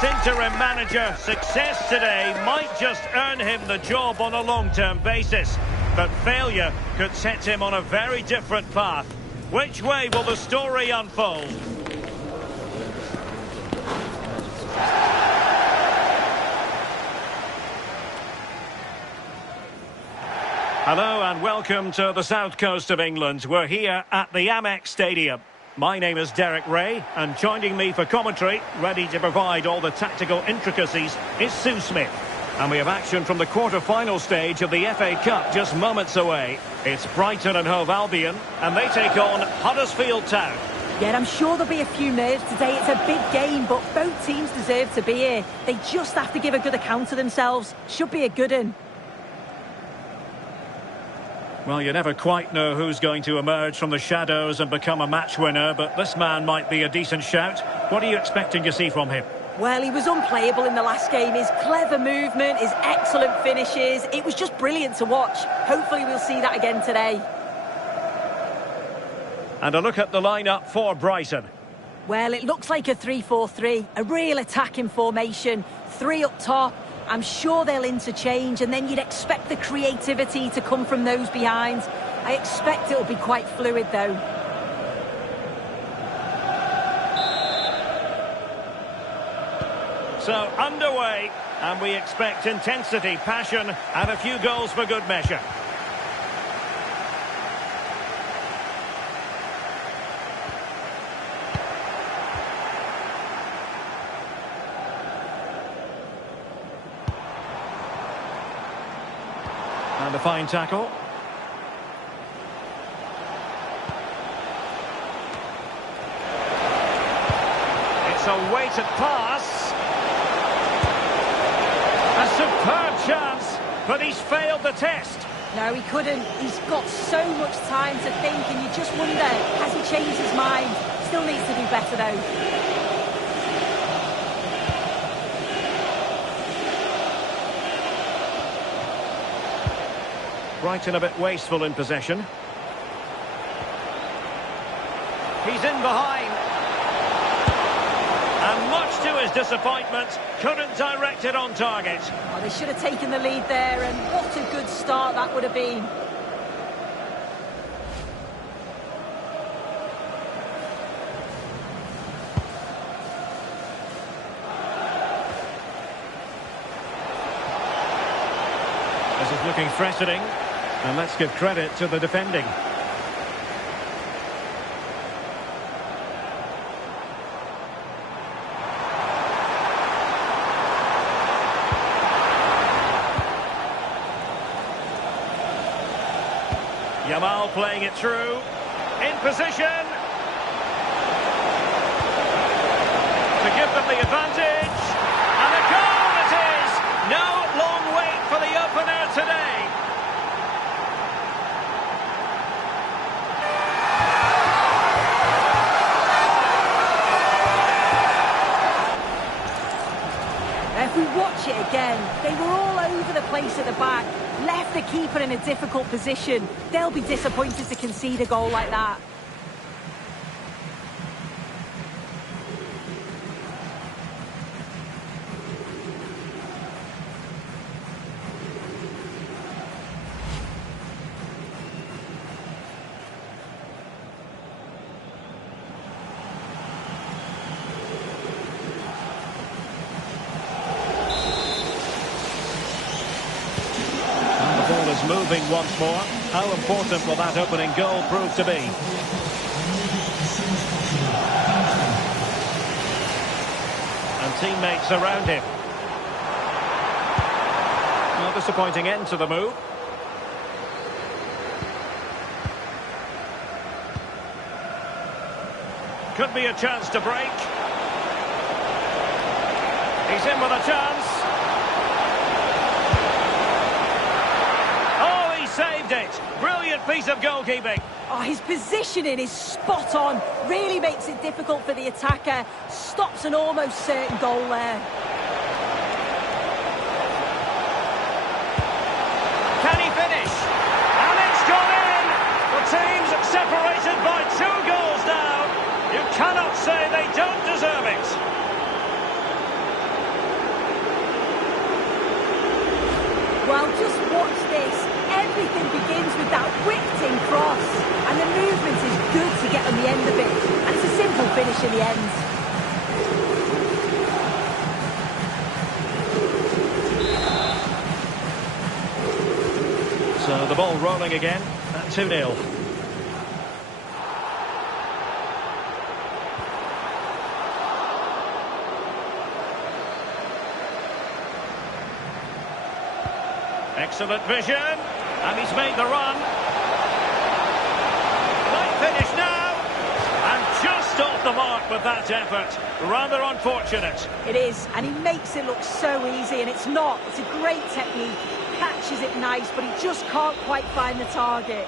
this interim manager, success today might just earn him the job on a long-term basis. But failure could set him on a very different path. Which way will the story unfold? Hello and welcome to the south coast of England. We're here at the Amex Stadium. My name is Derek Ray, and joining me for commentary, ready to provide all the tactical intricacies, is Sue Smith. And we have action from the quarter-final stage of the FA Cup just moments away. It's Brighton and Hove Albion, and they take on Huddersfield Town. Yeah, I'm sure there'll be a few nerves today. It's a big game, but both teams deserve to be here. They just have to give a good account of themselves. Should be a good one. Well, you never quite know who's going to emerge from the shadows and become a match winner, but this man might be a decent shout. What are you expecting to see from him? Well, he was unplayable in the last game. His clever movement, his excellent finishes, it was just brilliant to watch. Hopefully we'll see that again today. And a look at the lineup for Brighton. Well, it looks like a 3-4-3, a real attacking formation. Three up top. I'm sure they'll interchange, and then you'd expect the creativity to come from those behind. I expect it'll be quite fluid, though. So, underway, and we expect intensity, passion, and a few goals for good measure. And a fine tackle. It's a weighted pass. A superb chance, but he's failed the test. No, he couldn't. He's got so much time to think, and you just wonder, has he changed his mind? Still needs to do better, though. Brighton a bit wasteful in possession. He's in behind. And much to his disappointment, couldn't direct it on target. Oh, they should have taken the lead there, and what a good start that would have been. This is looking threatening. And let's give credit to the defending. Yamal playing it through. In position. To give them the advantage. And a goal it is! No long wait for the opener today. If we watch it again, they were all over the place at the back, left the keeper in a difficult position. They'll be disappointed to concede a goal like that. Moving once more. How important will that opening goal prove to be? And teammates around him. No disappointing end to the move. Could be a chance to break. He's in with a chance. Saved it. Brilliant piece of goalkeeping. Oh, his positioning is spot on. Really makes it difficult for the attacker. Stops an almost certain goal there. Can he finish? And it's gone in. The team's separated by 2 goals now. You cannot say they don't deserve it. and the end of it. And it's a simple finish in the end. So the ball rolling again at 2-0. Excellent vision, and he's made the run. Might finish now, and just off the mark with that effort. Rather unfortunate. It is, and he makes it look so easy, and it's not. It's a great technique. Catches it nice, but he just can't quite find the target.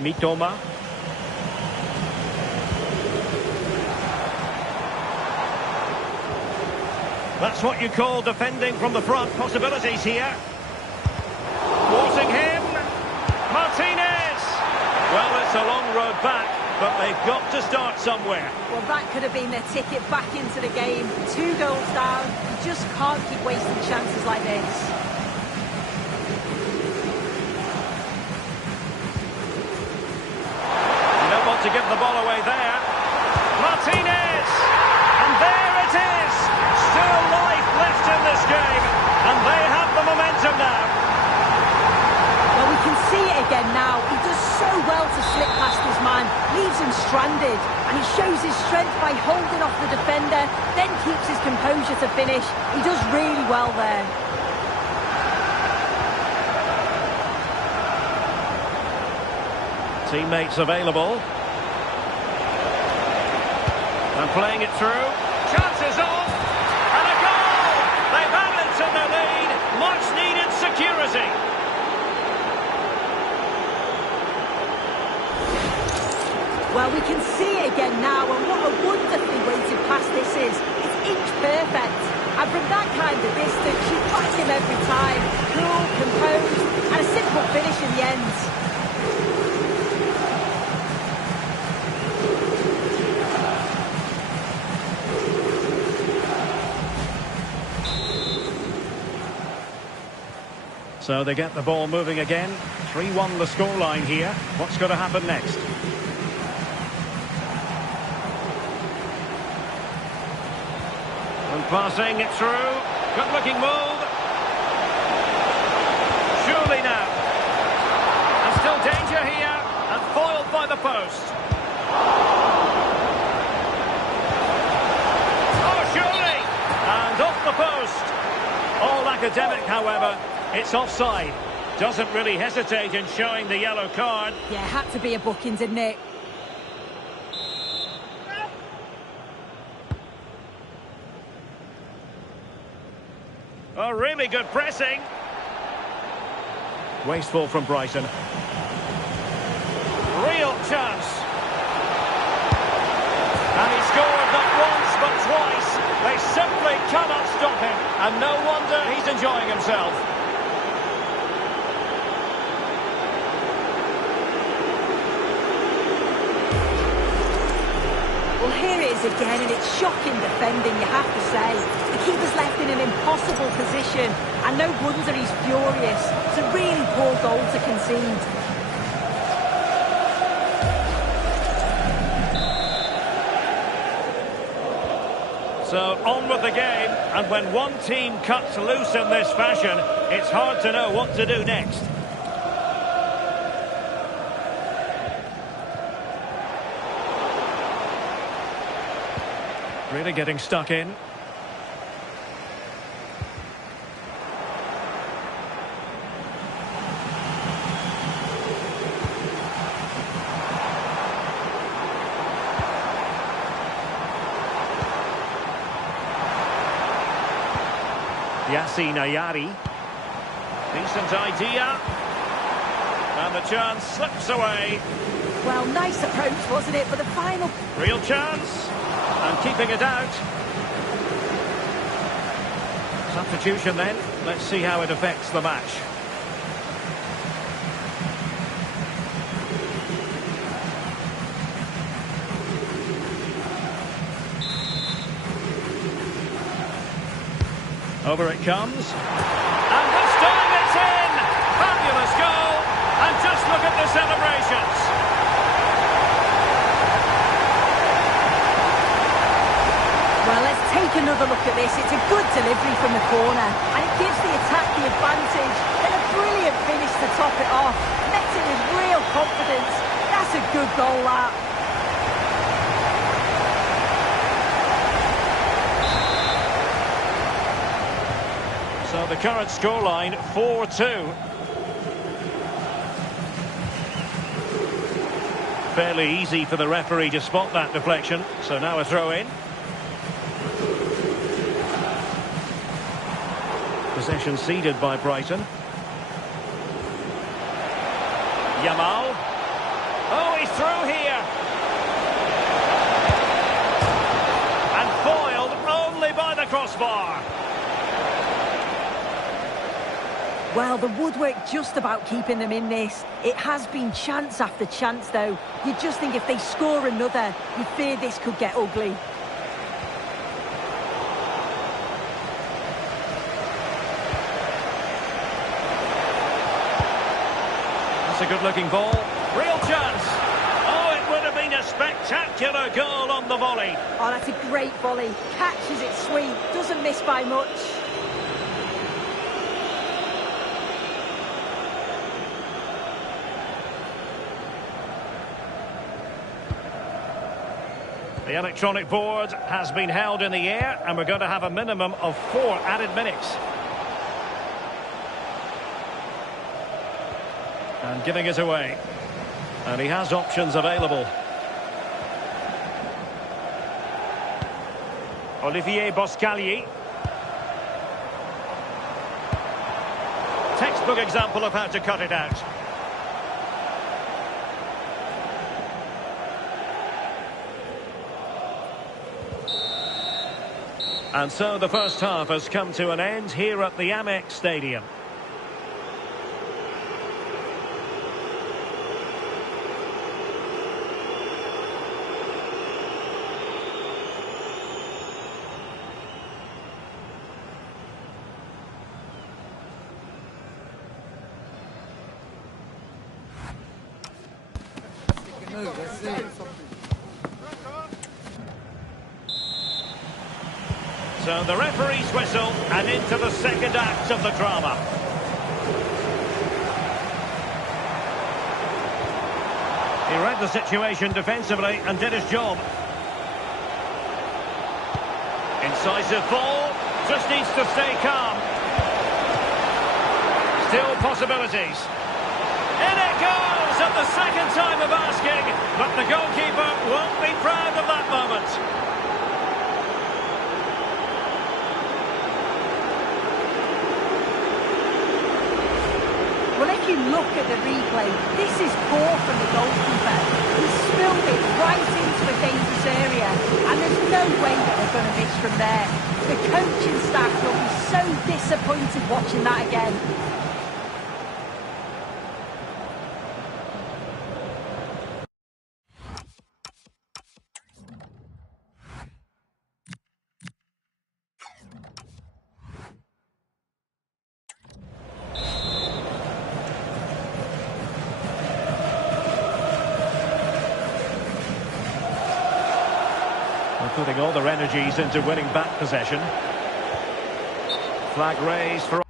Mitoma. That's what you call defending from the front. Possibilities here. Forcing him. Martinez. Well, it's a long road back, but they've got to start somewhere. Well, that could have been their ticket back into the game. 2 goals down. You just can't keep wasting chances like this. To give the ball away there. Martinez! And there it is! Still life left in this game. And they have the momentum now. Well, we can see it again now. He does so well to slip past his man. Leaves him stranded. And he shows his strength by holding off the defender. Then keeps his composure to finish. He does really well there. Teammates available. And playing it through. Chances off. And a goal! They've added to their lead. Much needed security. Well, we can see it again now, and what a wonderfully weighted pass this is. It's inch perfect. And from that kind of distance, you back him every time. Cool, composed, and a simple finish in the end. So they get the ball moving again. 3-1 the scoreline here. What's going to happen next? And passing it through. Good looking move. Surely now. And still danger here. And foiled by the post. Oh, surely. And off the post. All academic, however. It's offside. Doesn't really hesitate in showing the yellow card. Yeah, had to be a booking, didn't it? Oh, really good pressing. Wasteful from Brighton. Real chance. And he scored not once but twice. They simply cannot stop him. And no wonder he's enjoying himself. Well, here it is again, and it's shocking defending, you have to say. The keeper's left in an impossible position, and no wonder he's furious. It's a really poor goal to concede. So on with the game, and when one team cuts loose in this fashion, it's hard to know what to do next. Really getting stuck in. Yassine Ayari. Decent idea. And the chance slips away. Well, nice approach, wasn't it? But the final... Real chance. keeping it out. Substitution then. Let's see how it affects the match. Over it comes. And this time it's in! Fabulous goal! And just look at the celebrations. Well, let's take another look at this. It's a good delivery from the corner, and it gives the attack the advantage. Then a brilliant finish to top it off. Met it with real confidence. That's a good goal, that. So the current scoreline, 4-2. Fairly easy for the referee to spot that deflection. So now a throw in. Possession ceded by Brighton. Yamal. Oh, he's through here. And foiled only by the crossbar. Well, the woodwork just about keeping them in this. It has been chance after chance, though. You just think if they score another, you fear this could get ugly. That's a good-looking ball. Real chance. Oh, it would have been a spectacular goal on the volley. Oh, that's a great volley. Catches it sweet. Doesn't miss by much. The electronic board has been held in the air, and we're going to have a minimum of 4 added minutes. And giving it away. And he has options available. Olivier Boscagli. Textbook example of how to cut it out. And so the first half has come to an end here at the Amex Stadium. So the referee's whistle, and into the second act of the drama. He read the situation defensively and did his job. Incisive ball, just needs to stay calm. Still possibilities. In it goes at the second time of asking, but the goalkeeper won't be proud of that moment. Well, if you look at the replay, this is poor from the goalkeeper. He spilled it right into a dangerous area, and there's no way that they're going to miss from there. The coaching staff will be so disappointed watching that again. Putting all their energies into winning back possession. Flag raised for...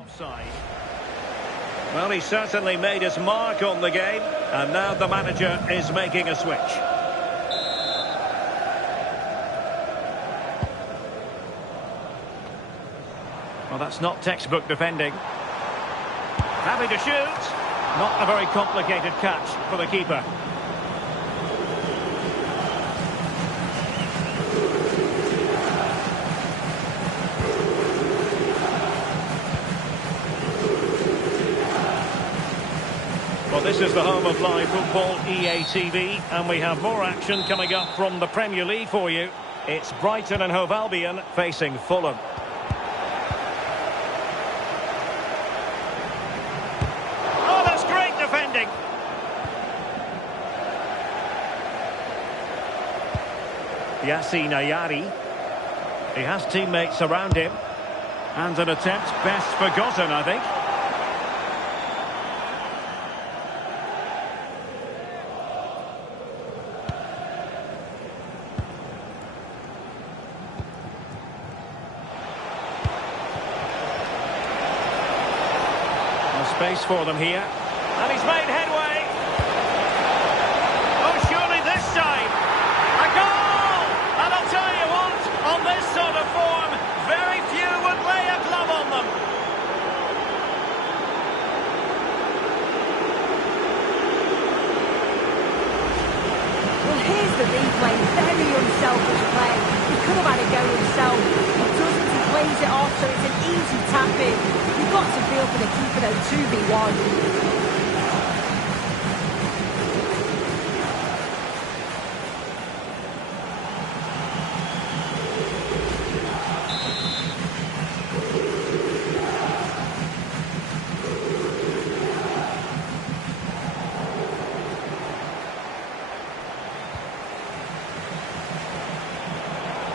offside. Well, he certainly made his mark on the game, and now the manager is making a switch. Well, that's not textbook defending. Happy to shoot. Not a very complicated catch for the keeper. Well, this is the home of live football, EA TV, and we have more action coming up from the Premier League for you. It's Brighton and Hove Albion facing Fulham. Oh, that's great defending. Yassine Ayari. He has teammates around him. And an attempt best forgotten, I think. Space for them here, and he's made headway. Oh, surely this time a goal! And I'll tell you what, on this sort of form, very few would lay a glove on them. Well, here's the replay. Very unselfish play. He could have had a go himself. He doesn't. He plays it off, so it's an easy tap-in. You've got to feel for the keeper, though, 2v1.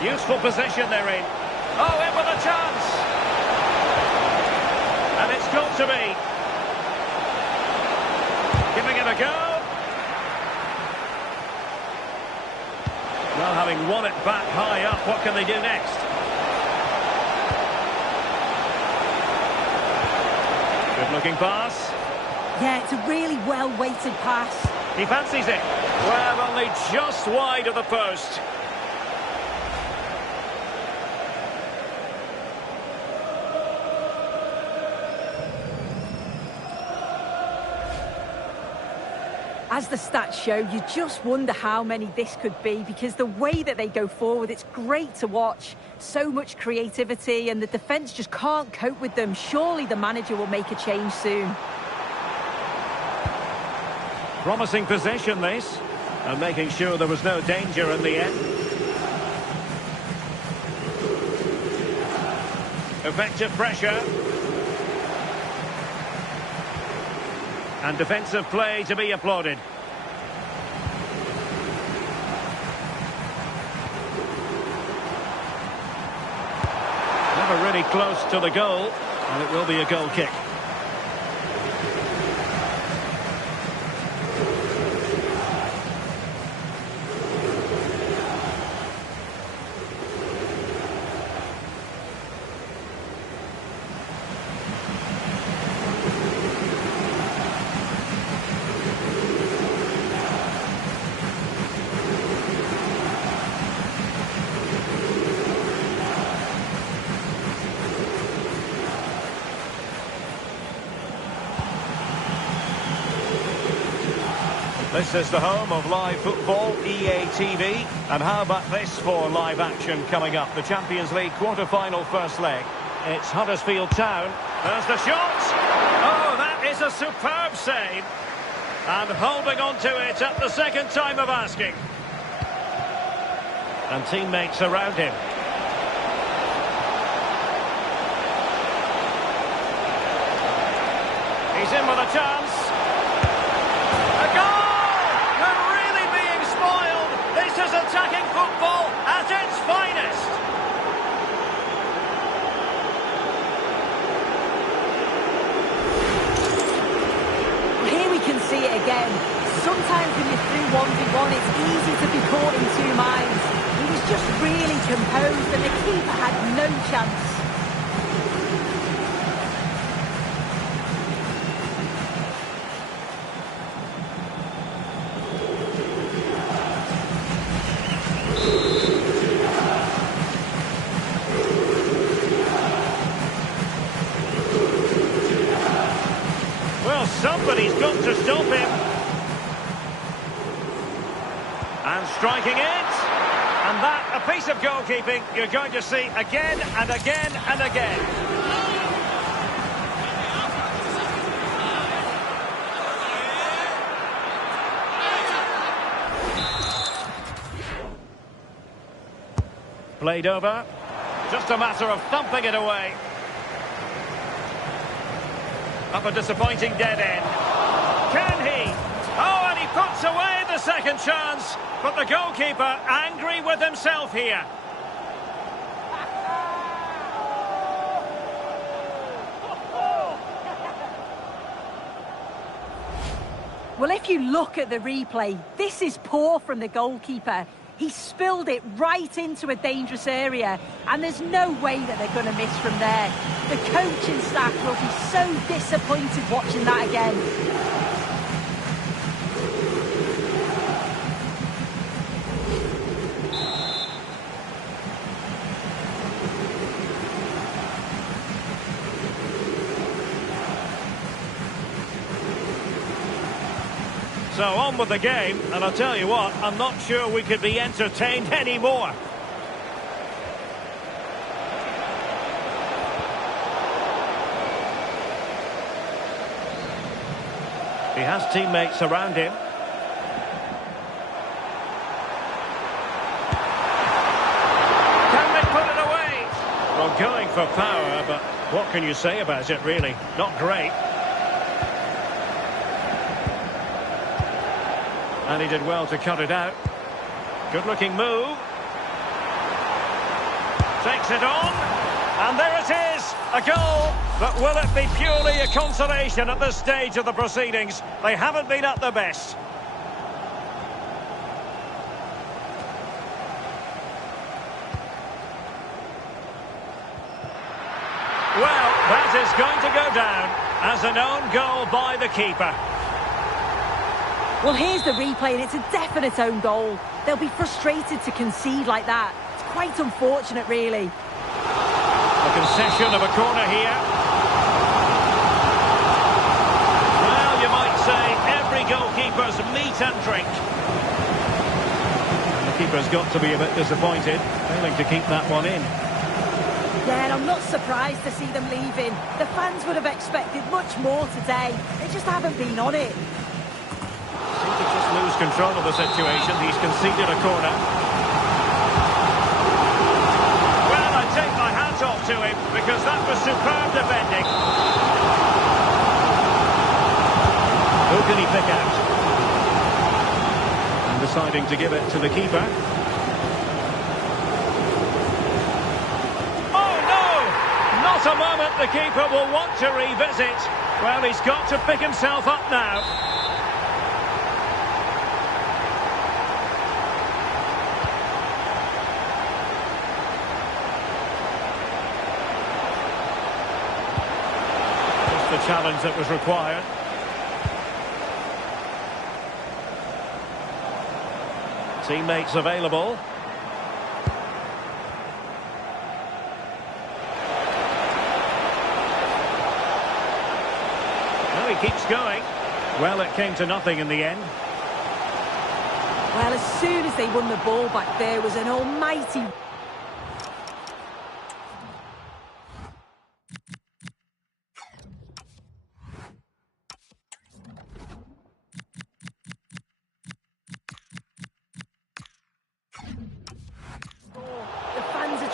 Useful position they're in. Oh, in with a chance. And it's got to be. Giving it a go. Well, having won it back high up, what can they do next? Good-looking pass. Yeah, it's a really well-weighted pass. He fancies it. Well, only just wide of the post. As the stats show, you just wonder how many this could be, because the way that they go forward, it's great to watch. So much creativity, and the defence just can't cope with them. Surely the manager will make a change soon. Promising possession, this. And making sure there was no danger in the end. Effective pressure. And defensive play to be applauded. Never really close to the goal, and it will be a goal kick. This is the home of live football, EA TV. And how about this for live action coming up? The Champions League quarter-final first leg. It's Huddersfield Town. There's the shot. Oh, that is a superb save. And holding on to it at the second time of asking. And teammates around him. He's in with a chance. A goal! This is attacking football at its finest. Here we can see it again. Sometimes when you're through 1v1, it's easy to be caught in two minds. He was just really composed, and the keeper had no chance. Somebody's got to stop him. And striking it. And that, a piece of goalkeeping you're going to see again and again and again. Played over. Just a matter of thumping it away. Up a disappointing dead end. Can he? Oh, and he puts away the second chance. But the goalkeeper angry with himself here. Well, if you look at the replay, this is poor from the goalkeeper. He spilled it right into a dangerous area, and there's no way that they're going to miss from there. The coaching staff will be so disappointed watching that again. So on with the game, and I'll tell you what, I'm not sure we could be entertained anymore. He has teammates around him. Can they put it away? Well, going for power, but what can you say about it, really? Not great. And he did well to cut it out. Good-looking move. Takes it on. And there it is, a goal. But will it be purely a consolation at this stage of the proceedings? They haven't been at their best. Well, that is going to go down as an own goal by the keeper. Well, here's the replay, and it's a definite own goal. They'll be frustrated to concede like that. It's quite unfortunate, really. A concession of a corner here. Well, you might say every goalkeeper's meat and drink. And the keeper's got to be a bit disappointed, failing to keep that one in. Yeah, and I'm not surprised to see them leaving. The fans would have expected much more today. They just haven't been on it. Seems to just lose control of the situation. He's conceded a corner. Well, I take my hat off to him because that was superb defending. Who can he pick out? And deciding to give it to the keeper. Oh no! Not a moment the keeper will want to revisit. Well, he's got to pick himself up now. The challenge that was required. Teammates available. Now he keeps going. Well, it came to nothing in the end. Well, as soon as they won the ball back, there was an almighty...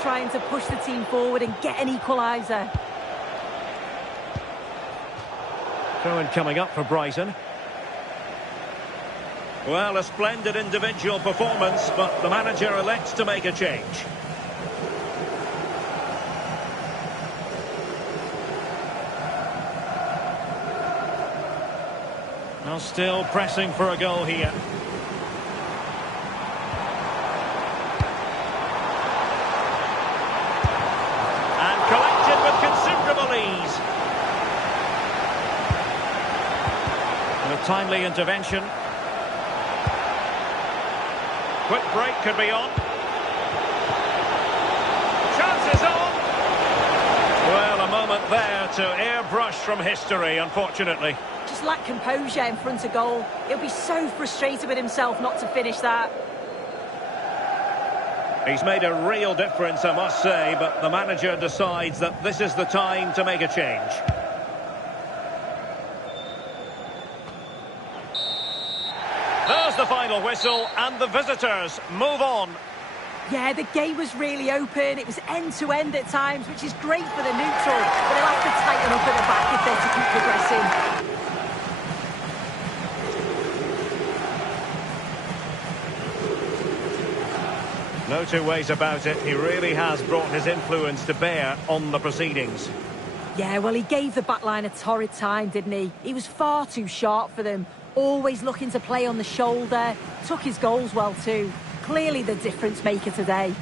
trying to push the team forward and get an equaliser. Throw-in coming up for Brighton. Well, a splendid individual performance, but the manager elects to make a change. Now still pressing for a goal here. Timely intervention. Quick break could be on. Chances on. Well, a moment there to airbrush from history, unfortunately. Just lack composure in front of goal. He'll be so frustrated with himself not to finish that. He's made a real difference, I must say, but the manager decides that this is the time to make a change. There's the final whistle, and the visitors move on. Yeah, the game was really open. It was end-to-end at times, which is great for the neutral. But they'll have to tighten up at the back if they're to keep progressing. No two ways about it. He really has brought his influence to bear on the proceedings. Yeah, well, he gave the back line a torrid time, didn't he? He was far too sharp for them. Always looking to play on the shoulder. Took his goals well, too. Clearly the difference maker today.